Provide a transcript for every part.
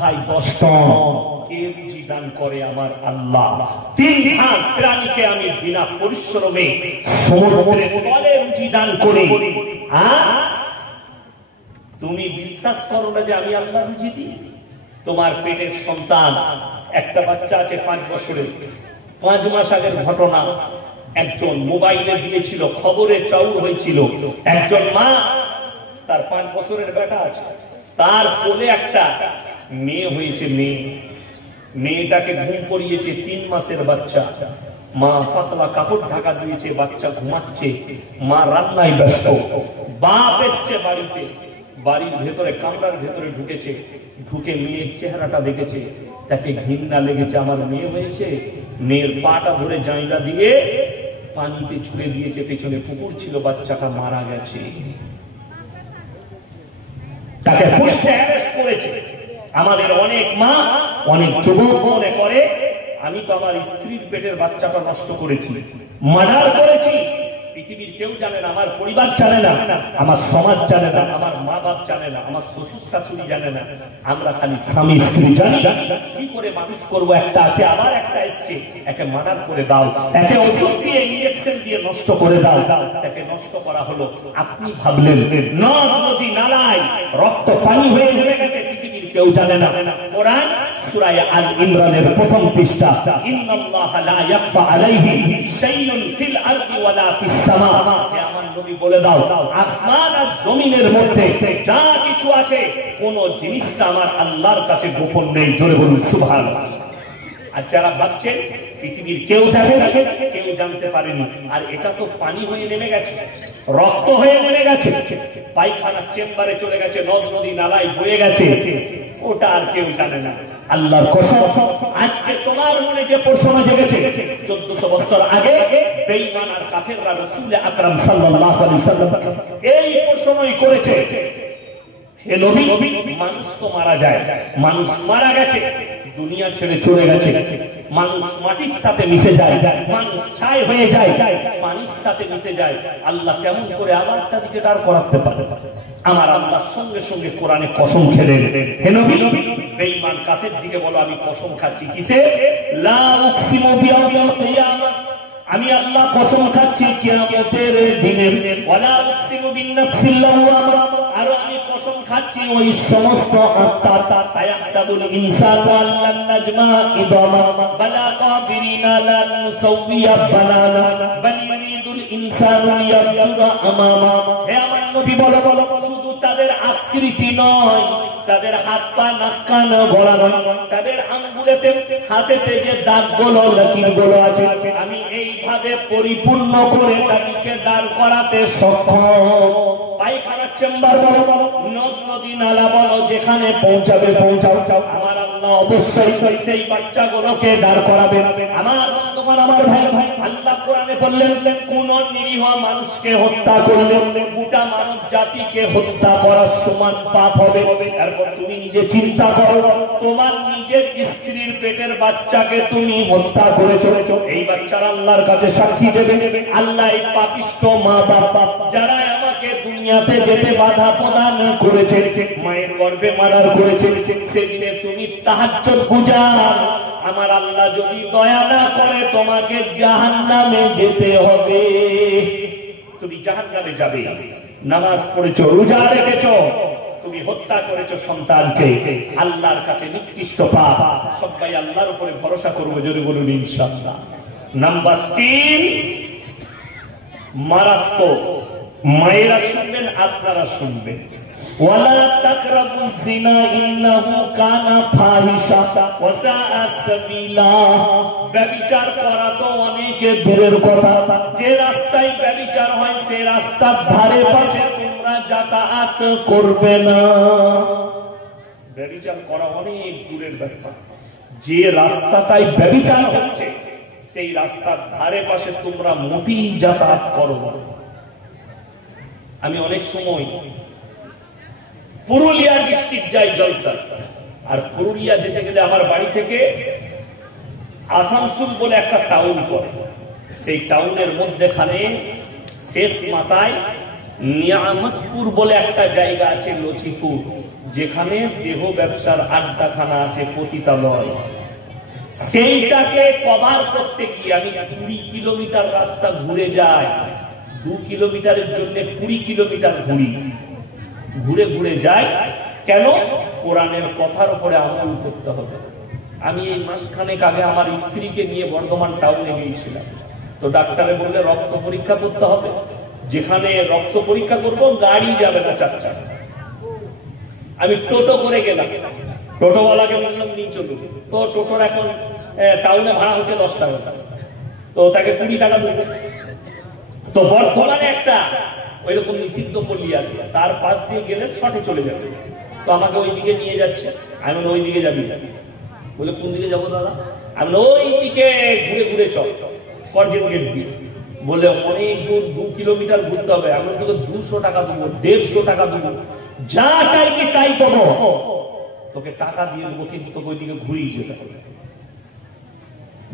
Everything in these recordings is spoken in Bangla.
খাই 10 টন, কে রুজি দান করে? আমার আল্লাহ। 3 ভাগ প্রাণীকে আমি বিনা পরিশ্রমে সমুদ্রের তলে রুজি দান করি। তুমি বিশ্বাস করো না যে আমি আল্লাহ রুজি দিই? তোমার পেটের সন্তান, একটা বাচ্চা আছে 5 বছরের, 5 মাস আগের ঘটনা। একজন মোবাইলে দিয়েছিল, খবরে চাউর হয়েছিল, একজন মা, তার 5 বছরের বেটা আছে, তার কোলে একটা মেয়ে হয়েছে। মেয়েটাকে ঘুম পড়িয়েছে, 3 মাসের বাচ্চা। মা পাতলা কাপড় ঢাকা দিয়েছে, বাচ্চা ঘুমাচ্ছে, মা রান্নায় ব্যস্ত। বাপ এসছে বাড়িতে, বাড়ির ভেতরে কামরার ভেতরে ঢুকেছে, ঢুকে মেয়ের চেহারাটা দেখেছে, তাকে ঘৃণা লেগেছে। আমার মেয়ে হয়েছে। মেয়ের পাটা ধরে জায়গা দিয়ে পানিতে ছুড়ে দিয়েছে, পেছনে পুকুর ছিল, বাচ্চাটা মারা গেছে। তাকে পুলিশে অ্যারেস্ট করেছে। আমাদের অনেক মা, অনেক যুবক মনে করে আমি তো আমার স্ত্রীর পেটের বাচ্চাটা নষ্ট করেছি, মার্ডার করেছি। পৃথিবীর কেউ জানে না, আমার পরিবার জানে না, আমার সমাজ জানে না, আমার মা বাপ জানে না, আমার শ্বশুর শাশুড়ি জানে না। আমরা খালি স্বামী স্ত্রী জানি। কি করে মানুষ করবো? একটা আছে, আবার একটা এসছে, একে মার্ডার করে দাও, একে ওষুধ দিয়ে ইনজেকশন দিয়ে নষ্ট করে দাও। তাকে নষ্ট করা হলো। আপনি ভাবলেন নদ নদী নালায় রক্ত পানি হয়ে নেমে গেছে, পৃথিবীর কেউ জানে না। কোরআন সূরা আল ইমরানের 1ম পৃষ্ঠা, ইন্নাল্লাহা লা ইয়াখফা আলাইহি শাইউন ফিল আরদি ওয়ালা ফিস সামা। আমার নবী বলে দাও, আসমান আর জমিনের মধ্যে যা কিছু আছে, কোন জিনিসটা আমার আল্লাহর কাছে গোপন নেই। জোরে বলুন সুবহানাল্লাহ। আর যারা ভাবছেন পৃথিবীর কেউ জানে না, কেউ জানতে পারেনি, আর এটা তো পানি হয়ে নেমে গেছে, রক্ত হয়ে নেমে গেছে, পায়খানার চেম্বারে চলে গেছে, নদ নদী নালায় বয়ে গেছে, ওটা আর কেউ জানে না। আল্লাহর কসম, আজকে তোমার মনে যে প্রশ্ন জেগেছে, 1400 বছর আগে বেঈমান আর কাফেররা রাসূল আকরাম সাল্লাল্লাহু আলাইহি ওয়াসাল্লাম এই প্রশ্নই করেছে, হে নবী, মানুষ তো মারা যায়, মানুষ মারা গেছে, দুনিয়া ছেড়ে চলে গেছে, মানুষ মাটির সাথে মিশে যায়, মানুষ ছাই হয়ে যায়, পানির সাথে মিশে যায়, আল্লাহ কেমন করে আবার তাদেরকে দাঁড় করাতে পারে? আমার আল্লাহর সঙ্গে সঙ্গে কোরআনে কসম খেলেন, হে নবী, বেঈমান কাফের দিকে বলো আমি কসম খাচ্ছি কিসে? লা উকসিমু বিয়াউমিল কিয়ামah, আমি আল্লাহ কসম খাচ্ছি কিয়ামতের দিনের, ওয়ালা উকসিমু বিন-নাফসিল লাওয়ামা, আর আমি কসম খাচ্ছি ওই সমস্ত আত্মা, আয়াহসাবুল ইনসানু আল্লান নাজমা ইদামা বালা কাদিরিনা লা নুসাউইয়া বানানা বাল ইউরিদুল ইনসানু লিয়াবজুরা আমামা। হে আমার নবী, বলো শুধু তাদের আকৃতি নয়, তাদের হাত পা নাক কান গলা নয়, তাদের আঙ্গুলেতে হাতেতে যে দাগগুলো লকিরগুলো আছে, আমি এইভাবে পরিপূর্ণ করে তাদেরকে দাঁড় করাতে সক্ষম। পায়খানার চেম্বার বলো, নদ নদী নালা বলো, যেখানে পৌঁছাবে পৌঁছাও, আমার আল্লাহ অবশ্যই সেই বাচ্চাগুলোকে দাঁড় করাবেন। আমার বন্ধুগণ, আমার ভাই, আল্লাহ কোরআনে বললেন, কোন নিরীহ মানুষকে হত্যা করলে গোটা মানব জাতিকে হত্যা করার সমান পাপ হবে। এরপর তুমি নিজে চিন্তা করো, তোমার নিজের স্ত্রীর পেটের বাচ্চাকে তুমি হত্যা করেছো, এই বাচ্চারা আল্লাহর কাছে সাক্ষী দেবে, আল্লাহ এই পাপিষ্ঠ মা বাবা যারা আমাকে দুনিয়াতে যেতে বাধা প্রদান করেছে, মায়ের গর্ভে মারার করেছে, সেদিনে তুমি তাহাজ্জুদ গুজার, আমার আল্লাহ যদি দয়া না করে তোমাকে জাহান্নামে যেতে হবে। তুমি জাহান্নামে যাবে। নামাজ পড়েছো, রোজা রেখেছো, তুমি হত্যা করেছো সন্তানকে, আল্লাহর কাছে নিকৃষ্ট পাপ। সবাই আল্লাহর উপরে ভরসা করবো, জোরে বলুন ইনশাআল্লাহ। নাম্বার 3, মারাত্মক, মায়েরা শুনবেন, আপনারা শুনবেন, ওয়ালা তাকরাবুজ জিনা ইন্নাহু কানা ফাহিশা ওয়া সাআ সাবিলা। ব্যভিচার করা তো অনেক দূরের কথা, যে রাস্তায় ব্যভিচার হয় সেই রাস্তার ধারে পাশে তোমরা যাতায়াত করবে না। ব্যভিচার করা অনেক দূরের ব্যাপার, যে রাস্তাটাই ব্যভিচার হচ্ছে সেই রাস্তার ধারে পাশে তোমরা মোটেই যাতায়াত করো। আমি অনেক সময় পুরুলিয়া ডিস্ট্রিক্ট যাই জলসা, আর পুরুলিয়া যেতে গেলে আমার বাড়ি থেকে আসানসোল বলে একটা টাউন পড়ে, সেই টাউনের মধ্যেখানে শেষ মাথায় নিয়ামতপুর বলে একটা জায়গা আছে, লচিপুর। যেখানে দেহ ব্যবসার আড্ডাখানা আছে, পতিতালয়, সেইটাকে কভার করতে গিয়ে আমি 20 কিলোমিটার রাস্তা ঘুরে যাই। 2 কিলোমিটারের জন্য 20 কিলোমিটার ঘুরে ঘুরে যাই। কেন? কোরআনের কথার উপরে আমল করতে হবে। আমি এই মাসখানেক আগে আমার স্ত্রীকে নিয়ে বর্ধমান টাউনে গিয়েছিলাম। তো ডাক্তারে বললে রক্ত পরীক্ষা করতে হবে। যেখানে রক্ত পরীক্ষা করবো গাড়ি যাবে না, 4 চাকা। আমি টোটো করে গেলাম। টোটোওয়ালাকে বললাম নিয়ে চলুন। তো টোটোর এখন টাউনে ভাড়া হচ্ছে 10 টাকা, তো তাকে 20 টাকা দেবো। তো বর্ধমানে একটা ওইরকম নিষিদ্ধ পল্লী আছে, তার পাশ দিয়ে গেলে শর্টে চলে যাবে। তো আমাকে ওই দিকে নিয়ে যাচ্ছে। আমি ওই দিকে যাবি? বলে কোন দিকে যাবো দাদা? আমি ওই দিকে ঘুরে ঘুরে চল, করজেন গেট দিয়ে। বলে অনেক দূর, 2 কিলোমিটার ঘুরতে হবে। আমি তোকে 200 টাকা দেবো, 150 টাকা দেবো, যা চাইবি তাই দেবো, তোকে টাকা দিয়ে দেবো, কিন্তু তোকে ওই দিকে ঘুরিয়ে যেতে হবে।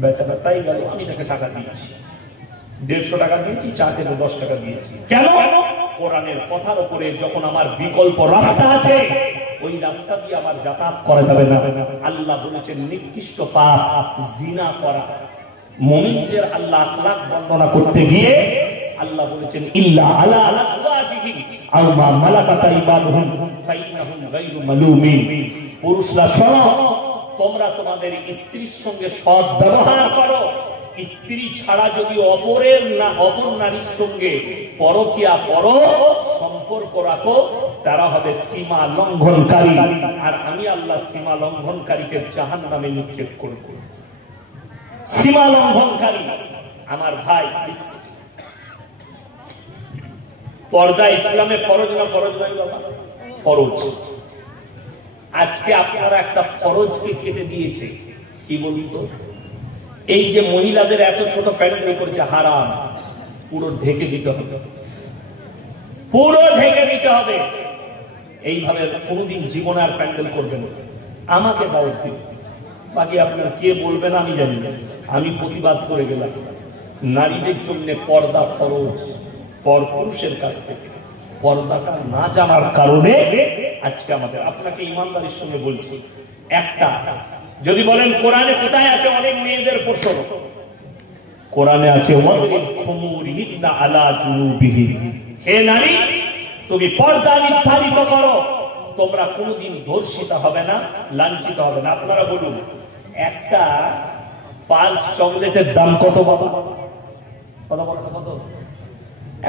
বেচারা তাই গেল। আমি তাকে টাকা দিয়েছি, 150 টাকা দিয়েছি, চা খেতে 10 টাকা দিয়েছি। কেন? কোরআনের কথার উপরে যখন আমার বিকল্প রাস্তা আছে, ওই রাস্তা দিয়ে আমার যাতায়াত করা যাবে না। আল্লাহ বলেছেন নিকৃষ্ট পাপ জিনা করা। মুমিনদের আল্লাহ আখলাক বর্ণনা করতে গিয়ে আল্লাহ বলেছেন ইল্লা আলা আজওয়াজিহিম আও মা মালাকাত আইমানুহুম ফাইন্নাহুম গায়রু মালুমিন। পুরুষরা শোনো, তোমরা তোমাদের স্ত্রীর সঙ্গে সৎ ব্যবহার করো। স্ত্রী ছাড়া যদি অপর নারীর সঙ্গে পরকীয়া করো, সম্পর্ক রাখো, তারা হবে সীমা লঙ্ঘনকারী। আর আমি আল্লাহ সীমা লঙ্ঘনকারীকে জাহান্নামে নিক্ষেপ করব। সীমা লঙ্ঘনকারী আমার ভাই, পর্দা ইসলামে ফরজ না? ফরজ নয় বাবা, ফরজ। আজকে আপনারা একটা ফরজকে কেটে দিয়েছে। কি বলি তো? এই যে মহিলাদের এত ছোট প্যান্ডেল করেছে, হারাম, পুরো ঢেকে দিতে হবে, পুরো ঢেকে দিতে হবে। এইভাবে কোনদিন জীবনে আর প্যান্ডেল করবেন না। আমাকে দাওয়াত দিন, বাকি আপনার কে বলবেন আমি জানি না। আমি প্রতিবাদ করে গেলাম, নারীদের জন্য পর্দা ফরজ। পরপুরুষের কাছ থেকে পর্দাটা না জানার কারণে আজকে আমাদের, আপনাকে ইমানদারির সঙ্গে বলছি, একটা যদি বলেন কোরআনে কোথায় আছে? অনেক মেয়েদের প্রশ্ন, কোরআনে আছে হে নারী, তুমি পর্দা নির্ধারিত করো, তোমরা কোনদিন ধর্ষিত হবে না, লাঞ্ছিত হবে না। আপনারা বলুন, একটা পালস চকলেটের দাম কত বাবা? কত বলো কত?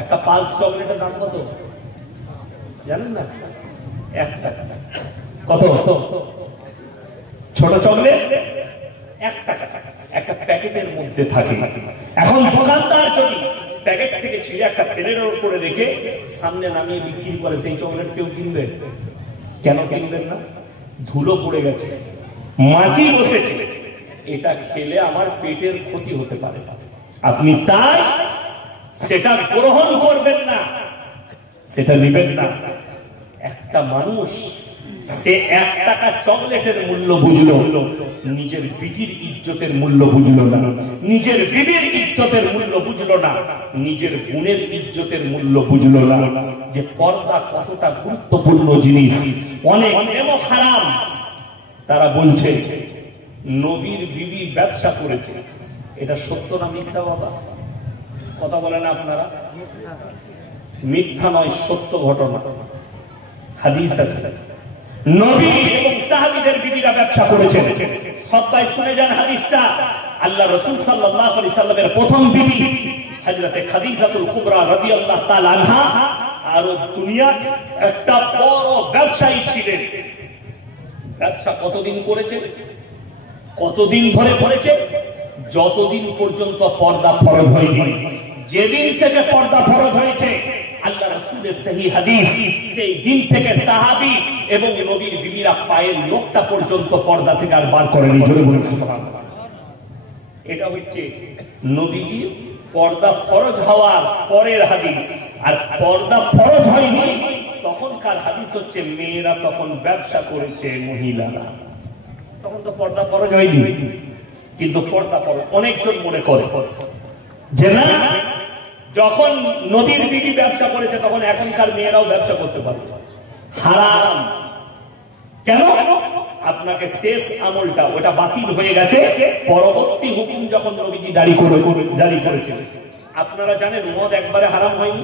একটা পালস চকলেটের দাম কত জানেন না? 1 টাকা। কত? ছোট চকলেট 1 টাকা, একটা প্যাকেটের মধ্যে থাকে। এখন দোকানদার যদি প্যাকেট থেকে ছিঁড়ে একটা প্লেটের উপরে রেখে সামনে নামিয়ে বিক্রি করে, সেই চকলেট কেউ কিনবে? কেন কিনবেন না? ধুলো পড়ে গেছে, মাছি বসেছে, এটা খেলে আমার পেটের ক্ষতি হতে পারে, আপনি তাই সেটা গ্রহণ করবেন না, সেটা নেবেন না। একটা মানুষ সে 1 টাকা চকলেটের মূল্য বুঝলো, নিজের বিটির ইজ্জতের মূল্য বুঝলো না, নিজের বিবির ইজ্জতের মূল্য বুঝলো না, নিজের বোনের ইজ্জতের মূল্য বুঝলো না, যে পর্দা কতটা গুরুত্বপূর্ণ জিনিস। অনেক হারাম তারা বলছে নবীর বিবি ব্যবসা করেছে, এটা সত্য না মিথ্যা বাবা? কথা বলেন আপনারা? মিথ্যা নয়, সত্য ঘটনা, হাদিস আছে। নবী এবং সাহাবীদের বিবিরা ব্যবসা করেছেন। সবাই শুনে যান হাদিসটা। আল্লাহ রাসূল সাল্লাল্লাহু আলাইহি সাল্লামের প্রথম বিবি হযরতে খাদিজাতুল কুবরা রাদিয়াল্লাহু তাআলা আনহা আর দুনিয়া একটা বড় ব্যবসায়ী ছিলেন। ব্যবসা কতদিন করেছে? কতদিন ধরে করেছে? যতদিন পর্যন্ত পর্দা ফরজ হয়নি। যেদিন থেকে পর্দা ফরজ হয়েছে, আল্লাহ রাসূলের সহিহ হাদিস, সেই দিন থেকে সাহাবী এবং নবীর বিবিরা পায়ের লোকটা পর্যন্ত পর্দা থেকে আর বার করেনি। জোরে বলুন সুবহানাল্লাহ। এটা হচ্ছে নবীজি পর্দা ফরজ হওয়ার পরের হাদিস। আর পর্দা ফরজ হয়নি তখনকার হাদিস হচ্ছে মেয়েরা তখন ব্যবসা করেছে, মহিলারা, তখন তো পর্দা ফরজ হয়নি। কিন্তু পর্দা ফরজ অনেকজন মনে করে যে না, যখন নবীর বিবি ব্যবসা করেছে তখন এখনকার মেয়েরাও ব্যবসা করতে পারে। হারাম। কেন? আপনাকে শেষ আমলটা ওটা বাতিল হয়ে গেছে, পরবর্তী হুকুম যখন নবীজি জারি করেছিলেন। আপনারা জানেন মদ একবারে হারাম হয়নি,